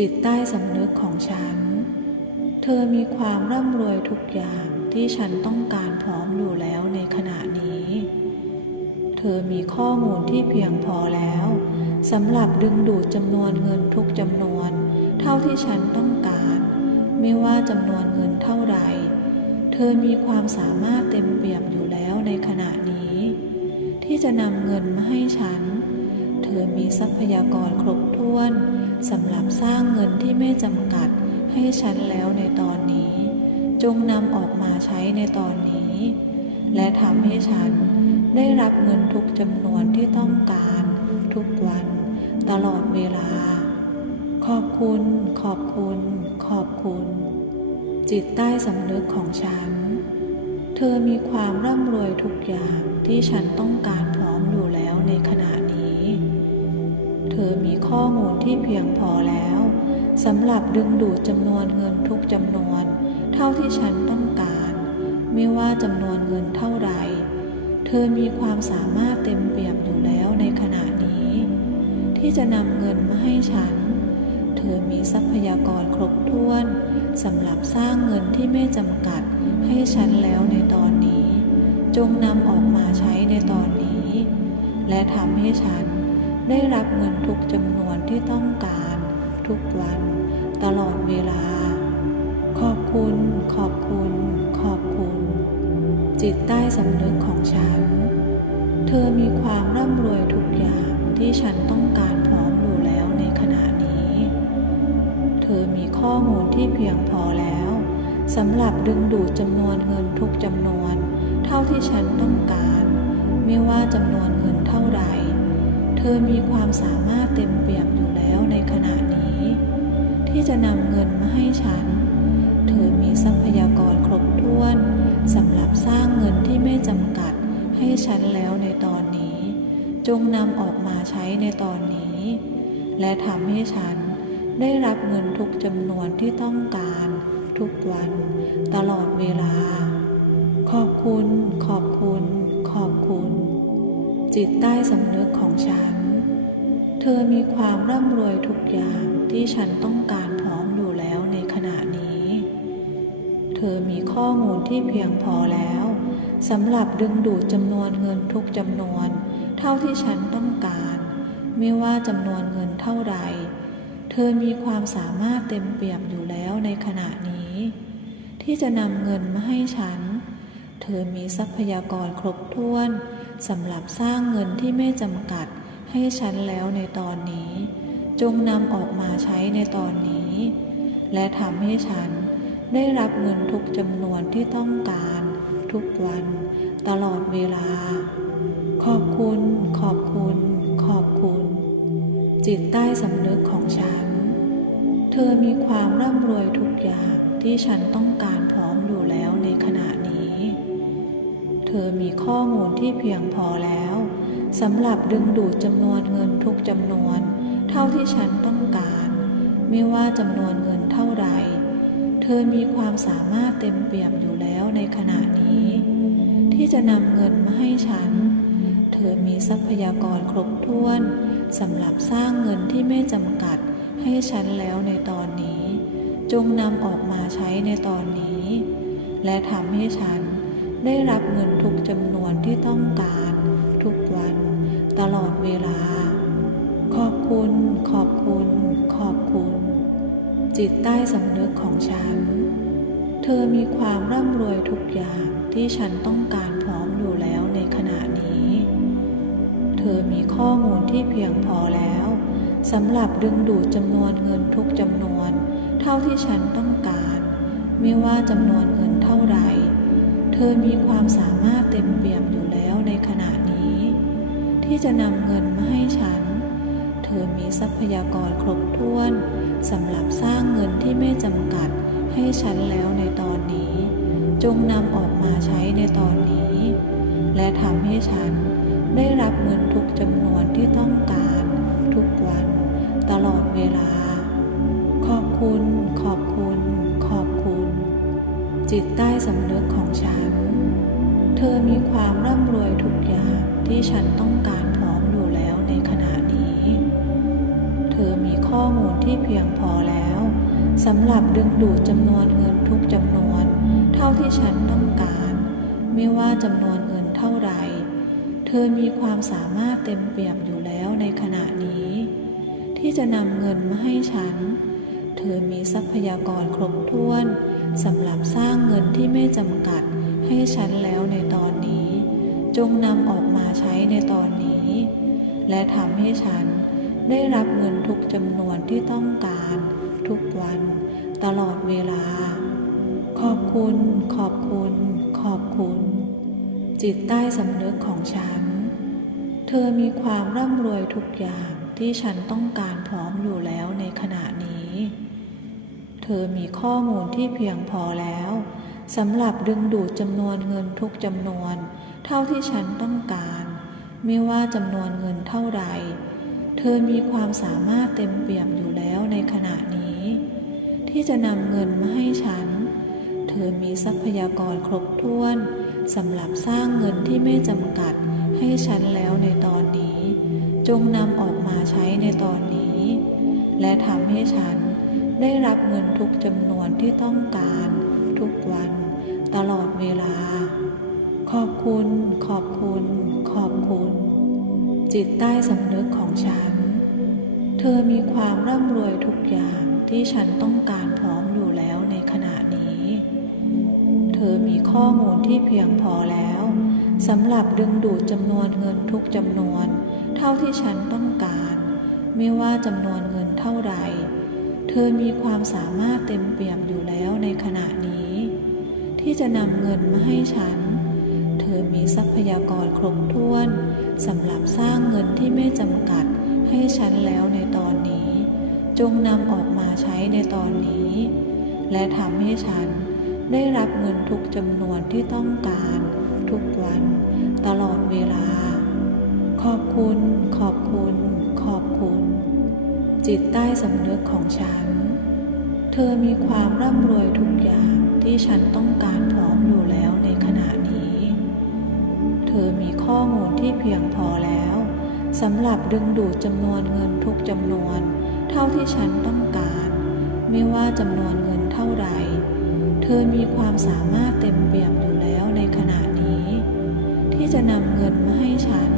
จิตใต้สำนึกของฉัน เธอมีความร่ำรวยทุกอย่างที่ฉันต้องการพร้อมอยู่แล้วในขณะนี้ เธอมีข้อมูลที่เพียงพอแล้วสำหรับดึงดูดจำนวนเงินทุกจำนวน เท่าที่ฉันต้องการ ไม่ว่าจำนวนเงินเท่าใด เธอมีความสามารถเต็มเปี่ยมอยู่แล้วในขณะนี้ ที่จะนำเงินมาให้ฉัน เธอมีทรัพยากรครบถ้วน สำหรับสร้างเงินที่ไม่จำกัดให้ฉันแล้วในตอนนี้ จงนำออกมาใช้ในตอนนี้ และทำให้ฉันได้รับเงินทุกจำนวนที่ต้องการ ทุกวัน ตลอดเวลา ขอบคุณ ขอบคุณ ขอบคุณ จิตใต้สำนึกของฉัน เธอมีความร่ำรวยทุกอย่างที่ฉันต้องการพร้อมอยู่แล้วในขณะ เธอมีข้อมูลที่เพียงพอแล้วสำหรับดึงดูดจำนวนเงินทุกจำนวน เท่าที่ฉันต้องการ ไม่ว่าจำนวนเงินเท่าใด เธอมีความสามารถเต็มเปี่ยมอยู่แล้วในขณะนี้ ที่จะนำเงินมาให้ฉัน เธอมีทรัพยากรครบถ้วนสำหรับสร้างเงินที่ไม่จำกัดให้ฉันแล้วในตอนนี้ จงนำออกมาใช้ในตอนนี้ และทำให้ฉัน ได้รับเงินทุกจำนวนที่ต้องการ ทุกวัน ตลอดเวลา ขอบคุณ ขอบคุณ ขอบคุณ จิตใต้สำนึกของฉัน เธอมีความร่ำรวยทุกอย่างที่ฉันต้องการพร้อมอยู่แล้วในขณะนี้ เธอมีข้อมูลที่เพียงพอแล้วสำหรับดึงดูดจำนวนเงินทุกจำนวน เท่าที่ฉันต้องการ ไม่ว่าจำนวนเงินเท่าใด ธอมีความสามารถเต็มเปี่ยมอยู่แล้วในขณะนี้ ที่จะนำเงินมาให้ฉัน เธอมีทรัพยากรครบถ้วนสำหรับสร้างเงินที่ไม่จำกัดให้ฉันแล้วในตอนนี้ จงนำออกมาใช้ในตอนนี้ และทำให้ฉันได้รับเงินทุกจำนวนที่ต้องการ ทุกวัน ตลอดเวลา ขอบคุณ ขอบคุณ ขอบคุณ จิตใต้สำนึกของฉัน เธอมีความร่ำรวยทุกอย่างที่ฉันต้องการพร้อมอยู่แล้วในขณะนี้ เธอมีข้อมูลที่เพียงพอแล้วสำหรับดึงดูดจำนวนเงินทุกจำนวน เท่าที่ฉันต้องการ ไม่ว่าจำนวนเงินเท่าใด เธอมีความสามารถเต็มเปี่ยมอยู่แล้วในขณะนี้ ที่จะนำเงินมาให้ฉัน เธอมีทรัพยากรครบถ้วน สำหรับสร้างเงินที่ไม่จำกัดให้ฉันแล้วในตอนนี้ จงนำออกมาใช้ในตอนนี้ และทำให้ฉันได้รับเงินทุกจำนวนที่ต้องการ ทุกวัน ตลอดเวลา ขอบคุณ ขอบคุณ ขอบคุณ จิตใต้สำนึกของฉัน เธอมีความร่ำรวยทุกอย่างที่ฉันต้องการพร้อมอยู่แล้วในขณะนี้ อมีข้อมูลที่เพียงพอแล้วสำหรับดึงดูดจำนวนเงินทุกจำนวน เท่าที่ฉันต้องการ ไม่ว่าจำนวนเงินเท่าใด เธอมีความสามารถเต็มเปี่ยมอยู่แล้วในขณะนี้ ที่จะนำเงินมาให้ฉัน เธอมีทรัพยากรครบถ้วนสำหรับสร้างเงินที่ไม่จำกัดให้ฉันแล้วในตอนนี้ จงนำออกมาใช้ในตอนนี้ และทำให้ฉัน ได้รับเงินทุกจำนวนที่ต้องการ ทุกวัน ตลอดเวลา ขอบคุณ ขอบคุณ ขอบคุณ จิตใต้สำนึกของฉัน เธอมีความร่ำรวยทุกอย่างที่ฉันต้องการพร้อมอยู่แล้วในขณะนี้ เธอมีข้อมูลที่เพียงพอแล้วสำหรับดึงดูดจำนวนเงินทุกจำนวน เท่าที่ฉันต้องการ ไม่ว่าจำนวนเงินเท่าใด เธอมีความสามารถเต็มเปี่ยมอยู่แล้วในขณะนี้ ที่จะนำเงินมาให้ฉัน เธอมีทรัพยากรครบถ้วนสำหรับสร้างเงินที่ไม่จำกัดให้ฉันแล้วในตอนนี้ จงนำออกมาใช้ในตอนนี้ และทำให้ฉันได้รับเงินทุกจำนวนที่ต้องการ ทุกวัน ตลอดเวลา ขอบคุณ ขอบคุณ ขอบคุณ จิตใต้สำนึกของฉัน ที่ฉันต้องการพร้อมอยู่แล้วในขณะนี้ เธอมีข้อมูลที่เพียงพอแล้วสำหรับดึงดูดจำนวนเงินทุกจำนวน เท่าที่ฉันต้องการ ไม่ว่าจำนวนเงินเท่าไหร่เธอมีความสามารถเต็มเปี่ยมอยู่แล้วในขณะนี้ ที่จะนำเงินมาให้ฉัน เธอมีทรัพยากรครบถ้วนสำหรับสร้างเงินที่ไม่จำกัดให้ฉันแล้วในตอน จงนำออกมาใช้ในตอนนี้ และทำให้ฉันได้รับเงินทุกจำนวนที่ต้องการ ทุกวัน ตลอดเวลา ขอบคุณ ขอบคุณ ขอบคุณ จิตใต้สำนึกของฉัน เธอมีความร่ำรวยทุกอย่างที่ฉันต้องการพร้อมอยู่แล้วในขณะนี้ เธอมีข้อมูลที่เพียงพอแล้วสำหรับดึงดูดจำนวนเงินทุกจำนวน เท่าที่ฉันต้องการ ไม่ว่าจำนวนเงินเท่าใด เธอมีความสามารถเต็มเปี่ยมอยู่แล้วในขณะนี้ ที่จะนำเงินมาให้ฉัน เธอมีทรัพยากรครบถ้วนสำหรับสร้างเงินที่ไม่จำกัดให้ฉันแล้วในตอนนี้ จงนำออกมาใช้ในตอนนี้ และทำให้ฉันได้รับเงินทุกจำนวนที่ต้องการ ทุกวัน ตลอดเวลา อบคุณ ขอบคุณ ขอบคุณ จิตใต้สำนึกของฉัน เธอมีความร่ำรวยทุกอย่างที่ฉันต้องการพร้อมอยู่แล้วในขณะนี้ เธอมีข้อมูลที่เพียงพอแล้วสำหรับดึงดูดจำนวนเงินทุกจำนวน เท่าที่ฉันต้องการ ไม่ว่าจำนวนเงินเท่าใด เธอมีความสามารถเต็มเปี่ยมอยู่แล้วในขณะนี้ ที่จะนำเงินมาให้ฉัน ทรัพยากรครบถ้วนสำหรับสร้างเงินที่ไม่จำกัดให้ฉันแล้วในตอนนี้ จงนำออกมาใช้ในตอนนี้ และทำให้ฉันได้รับเงินทุกจำนวนที่ต้องการ ทุกวัน ตลอดเวลา ขอบคุณ ขอบคุณ ขอบคุณ จิตใต้สำนึกของฉัน เธอมีความร่ำรวยทุกอย่างที่ฉันต้องการพร้อมอยู่แล้วในขณะนี้ อมีข้อมูลที่เพียงพอแล้วสำหรับดึงดูดจำนวนเงินทุกจำนวน เท่าที่ฉันต้องการ ไม่ว่าจำนวนเงินเท่าใด เธอมีความสามารถเต็มเปี่ยมอยู่แล้วในขณะนี้ ที่จะนำเงินมาให้ฉัน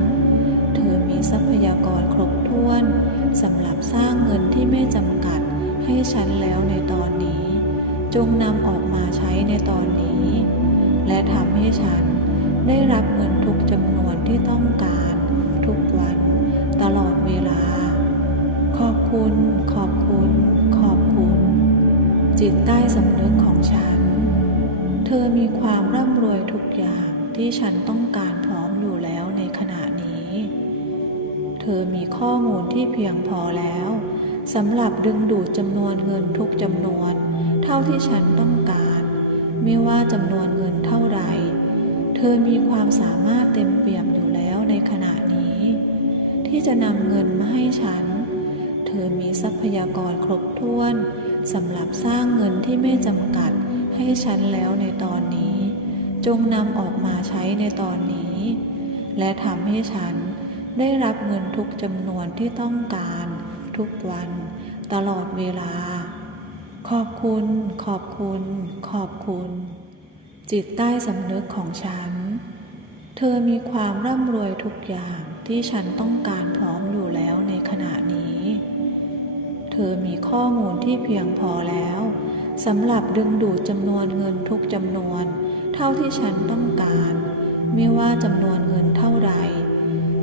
เธอมีทรัพยากรครบถ้วนสำหรับสร้างเงินที่ไม่จำกัดให้ฉันแล้วในตอนนี้ จงนำออกมาใช้ในตอนนี้ และทำให้ฉัน ได้รับเงินทุกจำนวนที่ต้องการ ทุกวัน ตลอดเวลา ขอบคุณ ขอบคุณ ขอบคุณ จิตใต้สำนึกของฉัน เธอมีความร่ำรวยทุกอย่างที่ฉันต้องการพร้อมอยู่แล้วในขณะนี้ เธอมีข้อมูลที่เพียงพอแล้วสำหรับดึงดูดจำนวนเงินทุกจำนวน เท่าที่ฉันต้องการ ไม่ว่าจำนวนเงินเท่า เธอมีความสามารถเต็มเปี่ยมอยู่แล้วในขณะนี้ ที่จะนำเงินมาให้ฉัน เธอมีทรัพยากรครบถ้วนสำหรับสร้างเงินที่ไม่จำกัดให้ฉันแล้วในตอนนี้ จงนำออกมาใช้ในตอนนี้ และทำให้ฉันได้รับเงินทุกจำนวนที่ต้องการ ทุกวัน ตลอดเวลา ขอบคุณ ขอบคุณ ขอบคุณ จิตใต้สำนึกของฉัน เธอมีความร่ำรวยทุกอย่างที่ฉันต้องการพร้อมอยู่แล้วในขณะนี้ เธอมีข้อมูลที่เพียงพอแล้วสำหรับดึงดูดจำนวนเงินทุกจำนวน เท่าที่ฉันต้องการ ไม่ว่าจำนวนเงินเท่าใด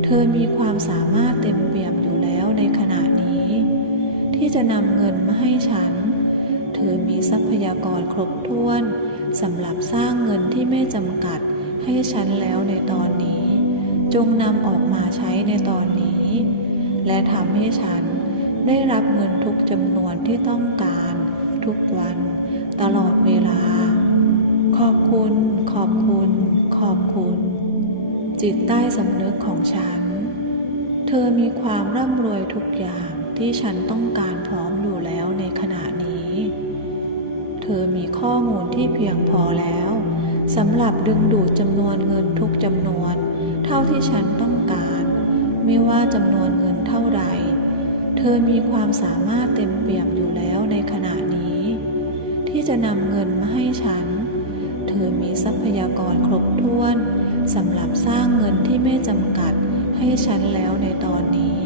เธอมีความสามารถเต็มเปี่ยมอยู่แล้วในขณะนี้ ที่จะนำเงินมาให้ฉัน เธอมีทรัพยากรครบถ้วน สำหรับสร้างเงินที่ไม่จำกัดให้ฉันแล้วในตอนนี้ จงนำออกมาใช้ในตอนนี้ และทำให้ฉันได้รับเงินทุกจำนวนที่ต้องการ ทุกวัน ตลอดเวลา ขอบคุณ ขอบคุณ ขอบคุณ จิตใต้สำนึกของฉัน เธอมีความร่ำรวยทุกอย่างที่ฉันต้องการพร้อม เธอมีข้อมูลที่เพียงพอแล้วสำหรับดึงดูดจำนวนเงินทุกจำนวน เท่าที่ฉันต้องการ ไม่ว่าจำนวนเงินเท่าใด เธอมีความสามารถเต็มเปี่ยมอยู่แล้วในขณะนี้ ที่จะนำเงินมาให้ฉัน เธอมีทรัพยากรครบถ้วนสำหรับสร้างเงินที่ไม่จำกัดให้ฉันแล้วในตอนนี้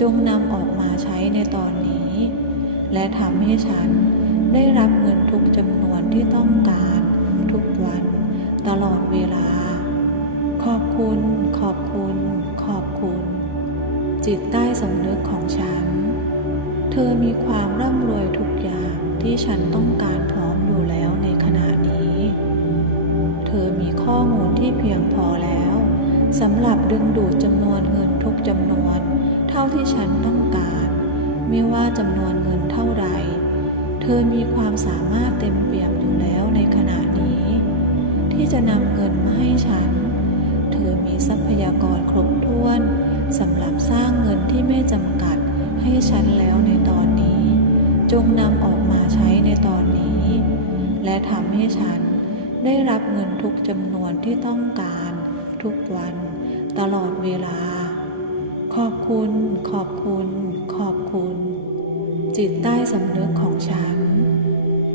จงนำออกมาใช้ในตอนนี้ และทำให้ฉัน ได้รับเงินทุกจำนวนที่ต้องการ ทุกวัน ตลอดเวลา ขอบคุณ ขอบคุณ ขอบคุณ จิตใต้สำนึกของฉัน เธอมีความร่ำรวยทุกอย่างที่ฉันต้องการพร้อมอยู่แล้วในขณะนี้ เธอมีข้อมูลที่เพียงพอแล้วสำหรับดึงดูดจำนวนเงินทุกจำนวน เท่าที่ฉันต้องการ ไม่ว่าจำนวนเงินเท่าใดเธอมีความสามารถเต็มเปี่ยมอยู่แล้วในขณะนี้ ที่จะนำเงินมาให้ฉัน เธอมีทรัพยากรครบถ้วนสำหรับสร้างเงินที่ไม่จำกัดให้ฉันแล้วในตอนนี้ จงนำออกมาใช้ในตอนนี้ และทำให้ฉันได้รับเงินทุกจำนวนที่ต้องการ ทุกวัน ตลอดเวลา ขอบคุณ ขอบคุณ ขอบคุณ จิตใต้สำนึกของฉัน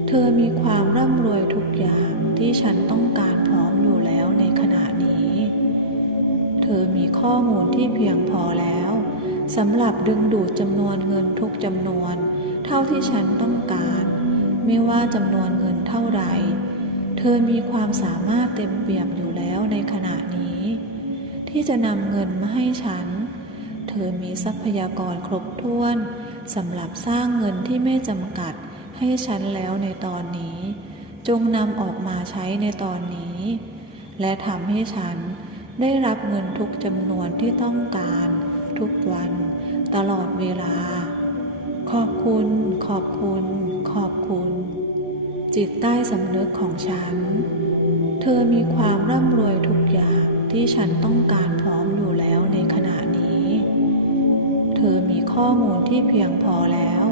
เธอมีความร่ำรวยทุกอย่างที่ฉันต้องการพร้อมอยู่แล้วในขณะนี้ เธอมีข้อมูลที่เพียงพอแล้วสำหรับดึงดูดจำนวนเงินทุกจำนวน เท่าที่ฉันต้องการ ไม่ว่าจำนวนเงินเท่าใด เธอมีความสามารถเต็มเปี่ยมอยู่แล้วในขณะนี้ ที่จะนำเงินมาให้ฉัน เธอมีทรัพยากรครบถ้วน สำหรับสร้างเงินที่ไม่จำกัดให้ฉันแล้วในตอนนี้ จงนำออกมาใช้ในตอนนี้ และทำให้ฉันได้รับเงินทุกจำนวนที่ต้องการ ทุกวัน ตลอดเวลา ขอบคุณ ขอบคุณ ขอบคุณ จิตใต้สำนึกของฉัน เธอมีความร่ำรวยทุกอย่างที่ฉันต้องการพร้อมอยู่แล้วในขณะนี้ เธอมี ข้อมูลที่เพียงพอแล้ว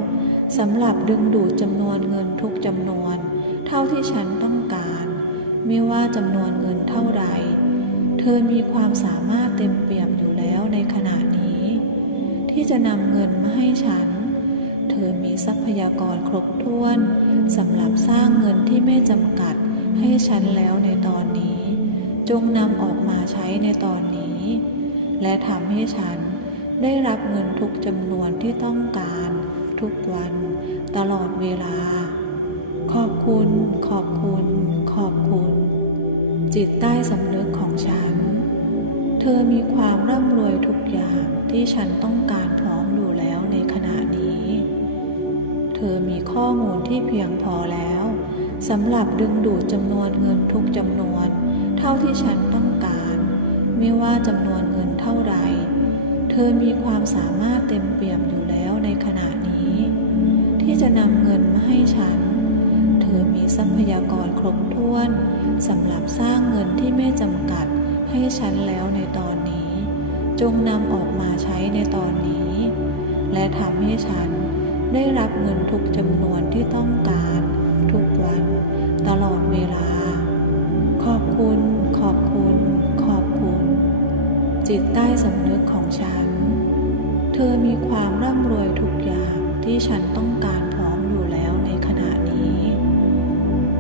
สำหรับดึงดูดจำนวนเงินทุกจำนวน เท่าที่ฉันต้องการ ไม่ว่าจำนวนเงินเท่าใดเธอมีความสามารถเต็มเปี่ยมอยู่แล้วในขณะนี้ ที่จะนำเงินมาให้ฉัน เธอมีทรัพยากรครบถ้วนสำหรับสร้างเงินที่ไม่จำกัดให้ฉันแล้วในตอนนี้ จงนำออกมาใช้ในตอนนี้ และทำให้ฉัน ได้รับเงินทุกจำนวนที่ต้องการ ทุกวัน ตลอดเวลา ขอบคุณ ขอบคุณ ขอบคุณ จิตใต้สำนึกของฉัน เธอมีความร่ำรวยทุกอย่างที่ฉันต้องการพร้อมอยู่แล้วในขณะนี้ เธอมีข้อมูลที่เพียงพอแล้วสำหรับดึงดูดจำนวนเงินทุกจำนวน เท่าที่ฉันต้องการ ไม่ว่าจำนวน เธอมีความสามารถเต็มเปี่ยมอยู่แล้วในขณะนี้ ที่จะนำเงินมาให้ฉัน เธอมีทรัพยากรครบถ้วนสำหรับสร้างเงินที่ไม่จำกัดให้ฉันแล้วในตอนนี้ จงนำออกมาใช้ในตอนนี้ และทำให้ฉันได้รับเงินทุกจำนวนที่ต้องการ ทุกวัน ตลอดเวลา ขอบคุณ จิตใต้สำนึกของฉัน เธอมีความร่ำรวยทุกอย่างที่ฉันต้องการพร้อมอยู่แล้วในขณะนี้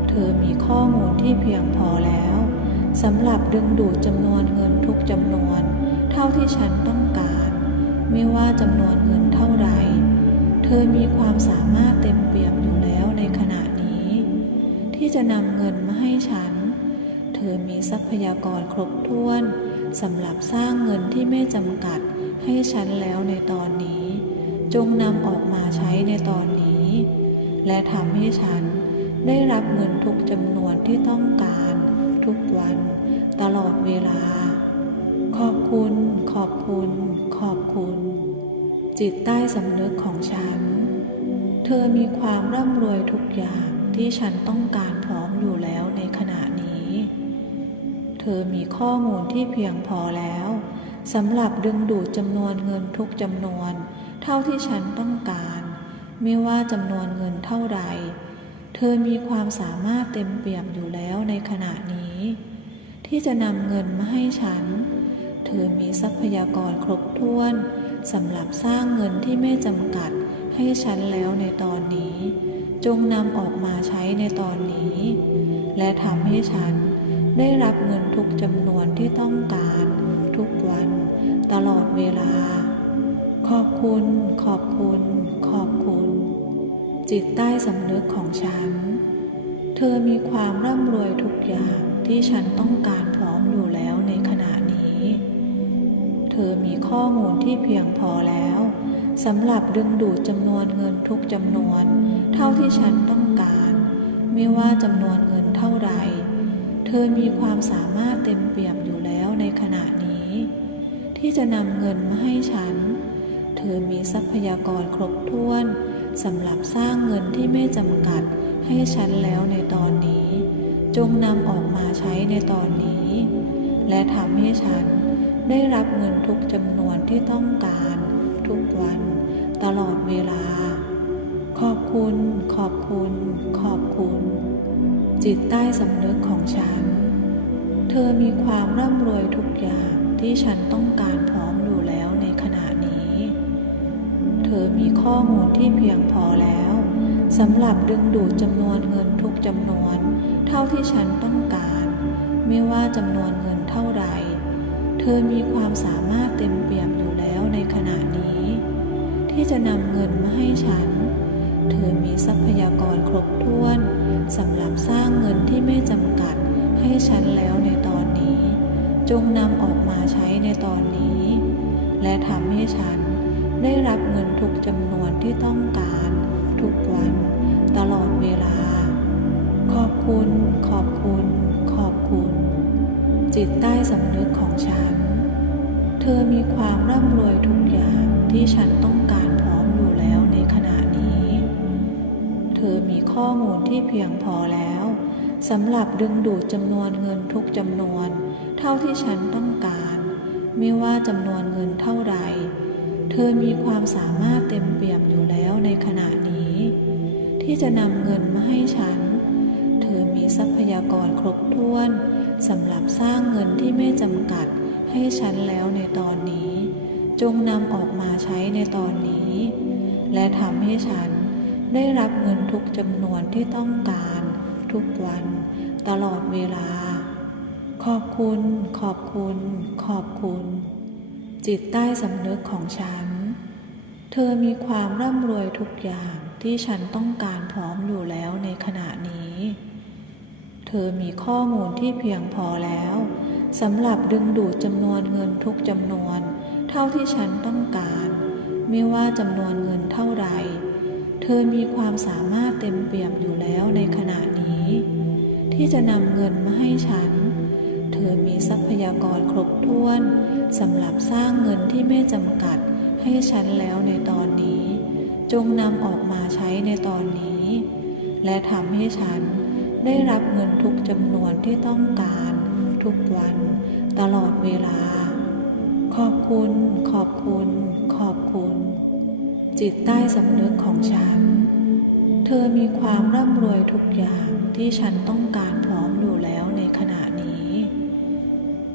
เธอมีข้อมูลที่เพียงพอแล้วสำหรับดึงดูดจำนวนเงินทุกจำนวน เท่าที่ฉันต้องการ ไม่ว่าจำนวนเงินเท่าใด เธอมีความสามารถเต็มเปี่ยมอยู่แล้วในขณะนี้ ที่จะนำเงินมาให้ฉัน เธอมีทรัพยากรครบถ้วน สำหรับสร้างเงินที่ไม่จำกัดให้ฉันแล้วในตอนนี้ จงนำออกมาใช้ในตอนนี้ และทำให้ฉันได้รับเงินทุกจำนวนที่ต้องการ ทุกวัน ตลอดเวลา ขอบคุณ ขอบคุณ ขอบคุณ จิตใต้สำนึกของฉัน เธอมีความร่ำรวยทุกอย่างที่ฉันต้องการพร้อมอยู่แล้วในขณะ เธอมีข้อมูลที่เพียงพอแล้วสำหรับดึงดูดจำนวนเงินทุกจำนวน เท่าที่ฉันต้องการ ไม่ว่าจำนวนเงินเท่าใด เธอมีความสามารถเต็มเปี่ยมอยู่แล้วในขณะนี้ ที่จะนำเงินมาให้ฉัน เธอมีทรัพยากรครบถ้วนสำหรับสร้างเงินที่ไม่จำกัดให้ฉันแล้วในตอนนี้ จงนำออกมาใช้ในตอนนี้ และทำให้ฉัน ได้รับเงินทุกจำนวนที่ต้องการ ทุกวัน ตลอดเวลา ขอบคุณ ขอบคุณ ขอบคุณ จิตใต้สำนึกของฉัน เธอมีความร่ำรวยทุกอย่างที่ฉันต้องการพร้อมอยู่แล้วในขณะนี้ เธอมีข้อมูลที่เพียงพอแล้วสำหรับดึงดูดจำนวนเงินทุกจำนวน เท่าที่ฉันต้องการ ไม่ว่าจำนวนเงินเท่าใด เธอมีความสามารถเต็มเปี่ยมอยู่แล้วในขณะนี้ ที่จะนำเงินมาให้ฉัน เธอมีทรัพยากรครบถ้วนสำหรับสร้างเงินที่ไม่จำกัดให้ฉันแล้วในตอนนี้ จงนำออกมาใช้ในตอนนี้ และทำให้ฉันได้รับเงินทุกจำนวนที่ต้องการ ทุกวัน ตลอดเวลา ขอบคุณ ขอบคุณ ขอบคุณ จิตใต้สำนึกของฉัน เธอมีความร่ำรวยทุกอย่างที่ฉันต้องการพร้อมอยู่แล้วในขณะนี้ เธอมีข้อมูลที่เพียงพอแล้วสำหรับดึงดูดจำนวนเงินทุกจำนวน เท่าที่ฉันต้องการ ไม่ว่าจำนวนเงินเท่าใดเธอมีความสามารถเต็มเปี่ยมอยู่แล้วในขณะนี้ ที่จะนำเงินมาให้ฉัน เธอมีทรัพยากรครบถ้วน สำหรับสร้างเงินที่ไม่จำกัดให้ฉันแล้วในตอนนี้ จงนำออกมาใช้ในตอนนี้ และทำให้ฉันได้รับเงินทุกจำนวนที่ต้องการ ทุกวัน ตลอดเวลา ขอบคุณ ขอบคุณ ขอบคุณ จิตใต้สำนึกของฉัน เธอมีความร่ำรวยทุกอย่างที่ฉันต้องการพร้อมอยู่แล้วในขณะ เธอมีข้อมูลที่เพียงพอแล้วสำหรับดึงดูดจำนวนเงินทุกจำนวน เท่าที่ฉันต้องการ ไม่ว่าจำนวนเงินเท่าใด เธอมีความสามารถเต็มเปี่ยมอยู่แล้วในขณะนี้ ที่จะนำเงินมาให้ฉัน เธอมีทรัพยากรครบถ้วนสำหรับสร้างเงินที่ไม่จำกัดให้ฉันแล้วในตอนนี้ จงนำออกมาใช้ในตอนนี้ และทำให้ฉัน ได้รับเงินทุกจำนวนที่ต้องการทุกวัน ตลอดเวลา ขอบคุณ ขอบคุณ ขอบคุณ จิตใต้สำนึกของฉัน เธอมีความร่ำรวยทุกอย่างที่ฉันต้องการพร้อมอยู่แล้วในขณะนี้ เธอมีข้อมูลที่เพียงพอแล้วสำหรับดึงดูดจำนวนเงินทุกจำนวน เท่าที่ฉันต้องการ ไม่ว่าจำนวนเงินเท่าใด เธอมีความสามารถเต็มเปี่ยมอยู่แล้วในขณะนี้ ที่จะนำเงินมาให้ฉัน เธอมีทรัพยากรครบถ้วนสำหรับสร้างเงินที่ไม่จำกัดให้ฉันแล้วในตอนนี้ จงนำออกมาใช้ในตอนนี้ และทำให้ฉันได้รับเงินทุกจำนวนที่ต้องการ ทุกวันตลอดเวลา ขอบคุณ ขอบคุณ ขอบคุณ จิตใต้สำนึกของฉัน เธอมีความร่ำรวยทุกอย่างที่ฉันต้องการพร้อมอยู่แล้วในขณะนี้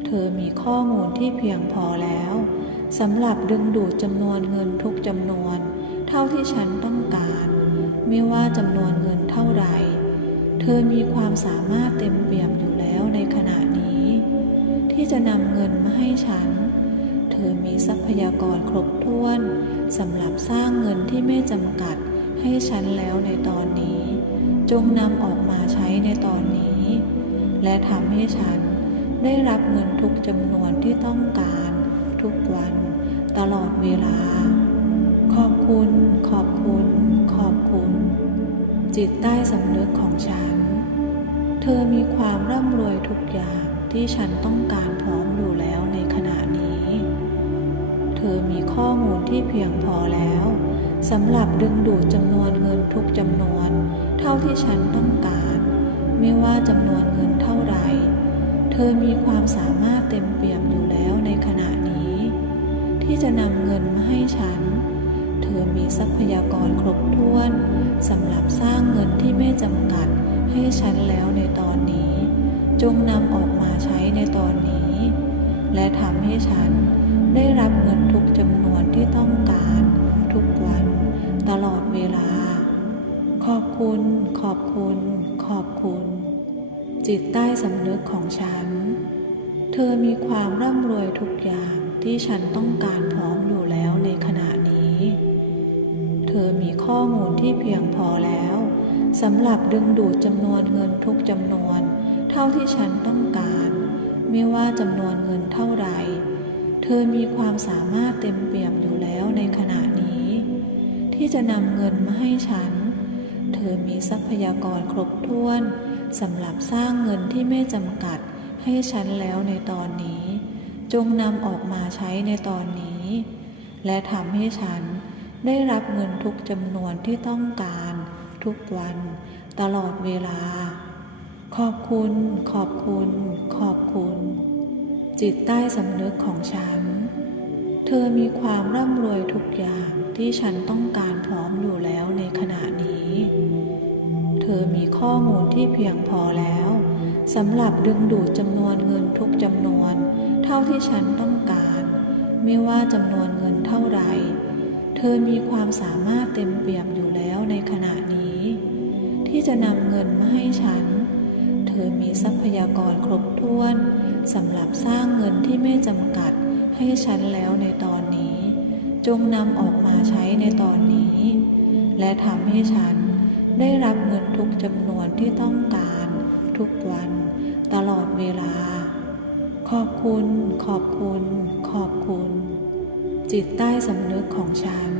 เธอมีข้อมูลที่เพียงพอแล้วสำหรับดึงดูดจำนวนเงินทุกจำนวน เท่าที่ฉันต้องการ ไม่ว่าจำนวนเงินเท่าใด เธอมีความสามารถเต็มเปี่ยมอยู่แล้วในขณะนี้ ที่จะนำเงินมาให้ฉัน เธอมีทรัพยากรครบถ้วนสำหรับสร้างเงินที่ไม่จำกัดให้ฉันแล้วในตอนนี้ จงนำออกมาใช้ในตอนนี้ และทำให้ฉันได้รับเงินทุกจำนวนที่ต้องการ ทุกวัน ตลอดเวลา ขอบคุณ ขอบคุณ ขอบคุณ จิตใต้สำนึกของฉัน เธอมีความร่ำรวยทุกอย่างที่ฉันต้องการพร้อมอยู่แล้วในขณะ เธอมีข้อมูลที่เพียงพอแล้วสำหรับดึงดูดจำนวนเงินทุกจำนวน เท่าที่ฉันต้องการ ไม่ว่าจำนวนเงินเท่าใดเธอมีความสามารถเต็มเปี่ยมอยู่แล้วในขณะนี้ ที่จะนำเงินมาให้ฉัน เธอมีทรัพยากรครบถ้วนสำหรับสร้างเงินที่ไม่จำกัดให้ฉันแล้วในตอนนี้ จงนำออกมาใช้ในตอนนี้ และทำให้ฉัน ได้รับเงินทุกจำนวนที่ต้องการทุกวัน ตลอดเวลา ขอบคุณ ขอบคุณ ขอบคุณ จิตใต้สำนึกของฉัน เธอมีความร่ำรวยทุกอย่างที่ฉันต้องการพร้อมอยู่แล้วในขณะนี้ เธอมีข้อมูลที่เพียงพอแล้วสำหรับดึงดูดจำนวนเงินทุกจำนวน เท่าที่ฉันต้องการ ไม่ว่าจำนวนเงินเท่า เธอมีความสามารถเต็มเปี่ยมอยู่แล้วในขณะนี้ ที่จะนำเงินมาให้ฉัน เธอมีทรัพยากรครบถ้วนสำหรับสร้างเงินที่ไม่จำกัดให้ฉันแล้วในตอนนี้ จงนำออกมาใช้ในตอนนี้ และทำให้ฉันได้รับเงินทุกจำนวนที่ต้องการ ทุกวัน ตลอดเวลา ขอบคุณ ขอบคุณ ขอบคุณ จิตใต้สำนึกของฉัน เธอมีความร่ำรวยทุกอย่างที่ฉันต้องการพร้อมอยู่แล้วในขณะนี้ เธอมีข้อมูลที่เพียงพอแล้วสำหรับดึงดูดจำนวนเงินทุกจำนวน เท่าที่ฉันต้องการ ไม่ว่าจำนวนเงินเท่าใดเธอมีความสามารถเต็มเปี่ยมอยู่แล้วในขณะนี้ ที่จะนำเงินมาให้ฉัน เธอมีทรัพยากรครบถ้วน สำหรับสร้างเงินที่ไม่จำกัดให้ฉันแล้วในตอนนี้ จงนำออกมาใช้ในตอนนี้ และทำให้ฉันได้รับเงินทุกจำนวนที่ต้องการ ทุกวัน ตลอดเวลา ขอบคุณ ขอบคุณ ขอบคุณ จิตใต้สำนึกของฉัน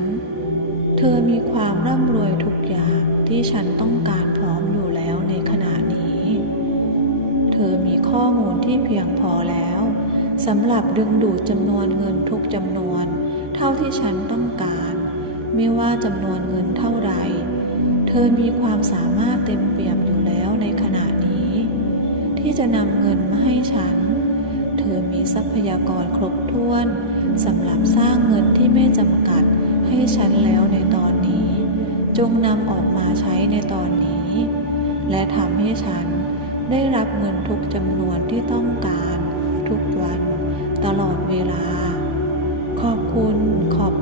เธอมีความร่ำรวยทุกอย่างที่ฉันต้องการพร้อมอยู่แล้ว ข้อมูลที่เพียงพอแล้วสำหรับดึงดูดจำนวนเงินทุกจำนวน เท่าที่ฉันต้องการ ไม่ว่าจำนวนเงินเท่าใด เธอมีความสามารถเต็มเปี่ยมอยู่แล้วในขณะนี้ ที่จะนำเงินมาให้ฉัน เธอมีทรัพยากรครบถ้วนสำหรับสร้างเงินที่ไม่จำกัดให้ฉันแล้วในตอนนี้ จงนำออกมาใช้ในตอนนี้ และทำให้ฉัน ได้รับเงินทุกจำนวนที่ต้องการ ทุกวัน ตลอดเวลา ขอบคุณขอบ